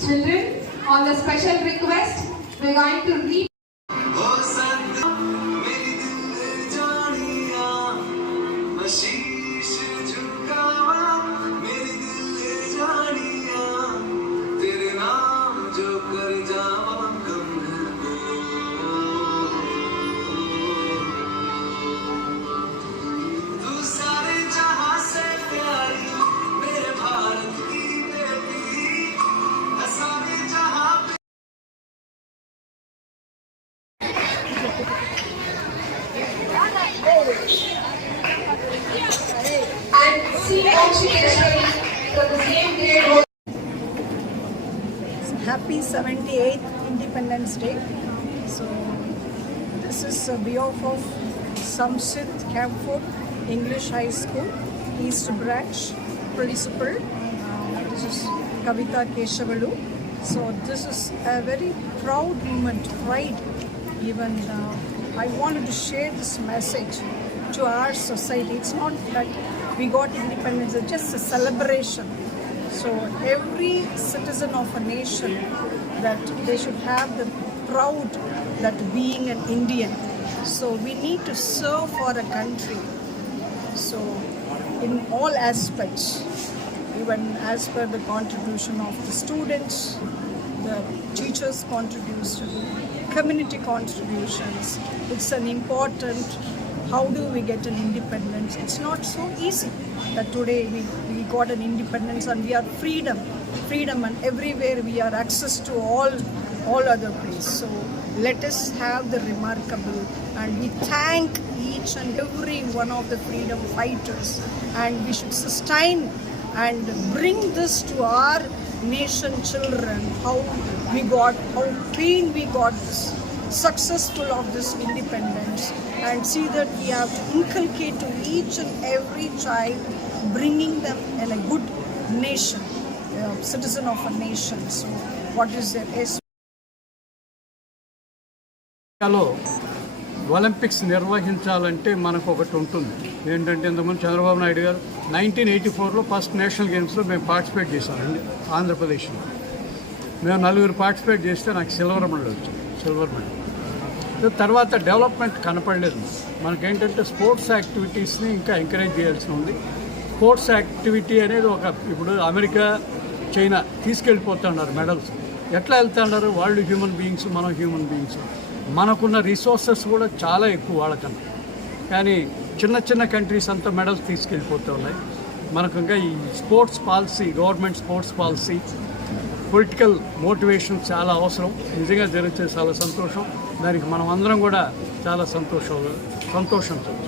Children, on the special request, we are going to read. And C. Okshikeshwari for the same grade. Happy 78th Independence Day. So this is a behalf of Samsit Camphor English High School, East Branch Principal. This is Kavita Keshavalu. So this is a very proud moment, pride. Even I wanted to share this message to our society. It's not that we got independence, it's just a celebration. So every citizen of a nation, that they should have the proud that being an Indian. So we need to serve for a country. So in all aspects, even as per the contribution of the students, the teachers' contribution, community contributions, it's an important, how do we get an independence? It's not so easy that today we got an independence and we are freedom and everywhere we are access to all other places. So let us have the remarkable, and we thank each and every one of the freedom fighters, and we should sustain and bring this to our nation children, how clean we got this successful of this independence, and see that we have to inculcate to each and every child, bringing them in a good nation, citizen of a nation. So what is their Olympics నిర్వహించాలంటే మనకు ఒకటి ఉంటుంది ఏంటంటే ఇంతకుముందు చంద్రబాబు నాయుడు గారు 1984లో first national గేమ్స్లో మేము పార్టిసిపేట్ చేశామండి ఆంధ్రప్రదేశ్లో. మేము 4 పార్టిసిపేట్ చేస్తే నాకు సిల్వర్ మెడల్. తర్వాత డెవలప్మెంట్ కనపడలేదు. మనకేంటంటే స్పోర్ట్స్ యాక్టివిటీస్ని ఇంకా ఎంకరేజ్ చేయాల్సి ఉంది. స్పోర్ట్స్ యాక్టివిటీ అనేది ఇప్పుడు అమెరికా, చైనా తీసుకెళ్ళిపోతున్నారు మెడల్స్. ఎట్లా వెళ్తున్నారు? వాళ్ళు హ్యూమన్ బీయింగ్స్, మనం హ్యూమన్ బీయింగ్స్. మనకున్న రిసోర్సెస్ కూడా చాలా ఎక్కువ వాళ్ళకన్నా, కానీ చిన్న కంట్రీస్ అంతా మెడల్స్ తీసుకెళ్ళిపోతూ ఉన్నాయి. మనకు ఇంకా ఈ sports policy, government sports policy, political motivation చాలా అవసరం. నిజంగా జరిగితే చాలా సంతోషం. దానికి మనం అందరం కూడా చాలా సంతోషించవచ్చు.